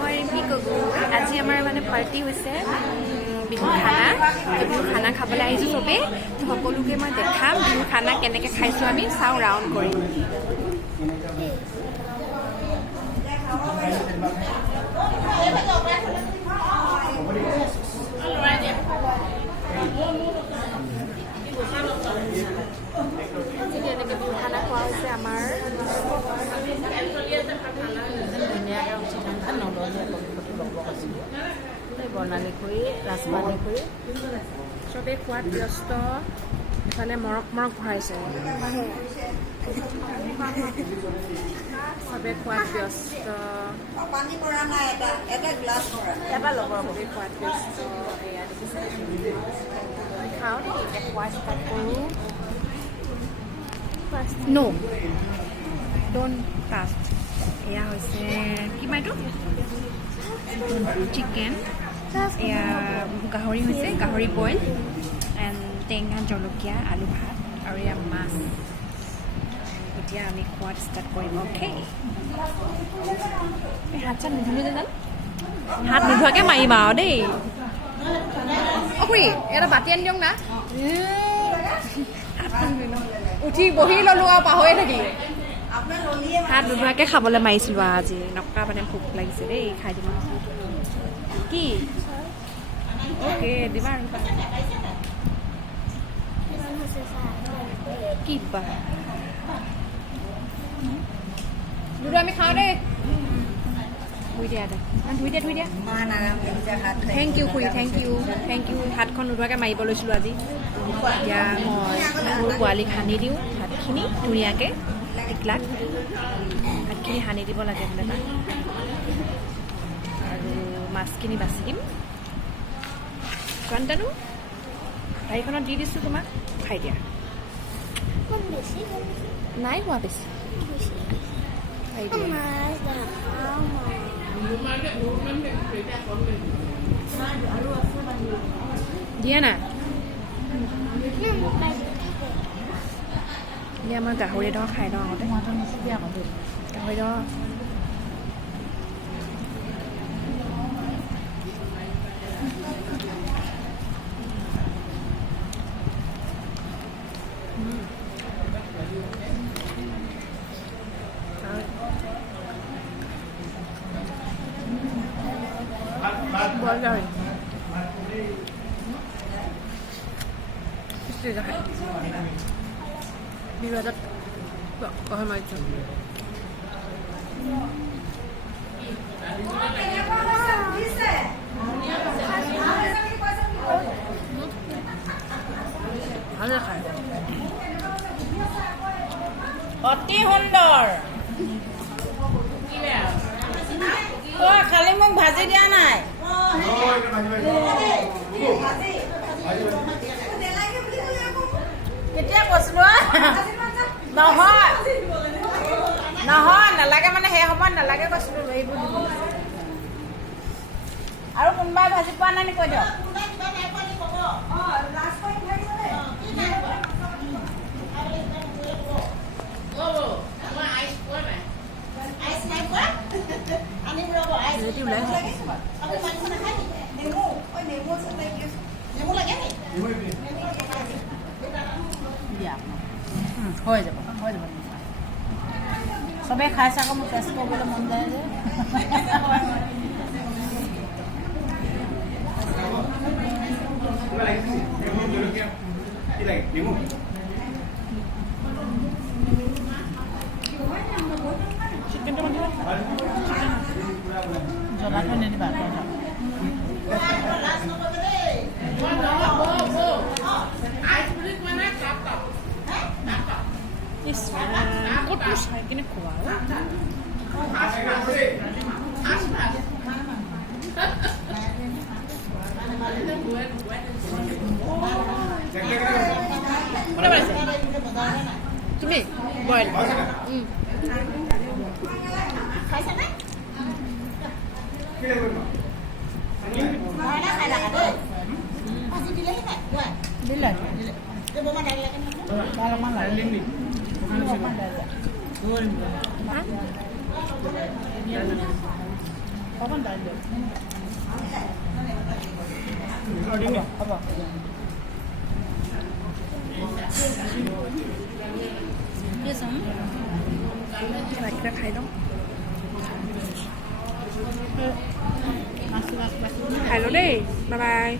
মই কি ক'ব আজি আমাৰ মানে পাৰ্টি হৈছে বিহু খানা বিহু খানা খাবলৈ আহিছোঁ চবেই সকলোকে মই দেখাম বিহু খানা কেনেকৈ খাইছোঁ আমি চাওঁ ৰাউণ্ড কৰি এনেকৈ বিহু খানা খোৱা হৈছে আমাৰ বৰ্ণালী কৰি ৰাজবাণী কৰি চবেই খোৱাত ব্যস্ত ইফালে মৰক ভৰাইছে চবেই খোৱাত ব্যস্ত এটা লগৰ চবেই খোৱাত ব্যস্ত এয়া দেখিছে খাওঁ দেই এতিয়া খোৱা ষ্টাৰ্ট কৰোঁ নো ডোণ্ট টাষ্ট এয়া হৈছে কিবা এইটো চিকেন এয়া গাহৰি হৈছে গাহৰি বইল এণ্ড টেঙা জলকীয়া আলু ভাত আৰু এয়া মাছ এতিয়া আমি খোৱাত ষ্টাৰ্ট কৰিম অ'কে হাত চাত নুধুলো যে জানো হাত নোধোৱাকৈ মাৰিম আৰু দেই অ খুৰী এটা বাতি আনি দিয়ক না উঠি বহি ল'লোঁ আৰু পাহৰি থাকিলে হাত নোধোৱাকৈ খাবলৈ মাৰিছিলোঁ আৰু আজি নকা মানে ভোক লাগিছে দেই খাই দিম কি অ'কে দিবা আৰু কি বা দুটো আমি খাওঁ দেই ধুই দিয়া ধুই দিয়া থেংক ইউ খুৰী থেংক ইউ হাতখন নোধোৱাকৈ মাৰিব লৈছিলোঁ আজি এতিয়া মই মোৰ পোৱালীক সানি দিওঁ ভাতখিনি ধুনীয়াকৈ এক্লাক ভাতখিনি সানি দিব লাগে বোলে তাক আৰু মাছখিনি বাছি দিম কান্তানো গাড়ীখনত দি দিছোঁ তোমাক খাই দিয়া নাই হোৱা বেছি খাই দিয়া দিয়া না এতিয়া মই গাহৰি এডোখৰ খাই লওঁ আগতে গাহৰি এডোখৰ বইল গাহৰি বিৰাজত গাহৰি মাৰিছোঁ ভালে খায় অতি সুন্দৰ খালি মোক ভাজি দিয়া নাই কেতিয়া কৈছিলো নহয় নালাগে মানে সেই সময়ত নালাগে কৈছিলো এইবোৰ আৰু কোনোবাই ভাজি পোৱা নাই নি কৈ দিয়ক হৈ যাব চবেই খাই চাক মোক টেষ্ট কৰিবলৈ মন যায় যে জ্বলাটো নিদিবা ক'তো চাই কিনে খোৱা তুমি বইল অকণ দালি দিয়ক হ'ব কি আছে ভাতকেইটা খাই লওঁ মাছ খাই লওঁ দেই বাই বাই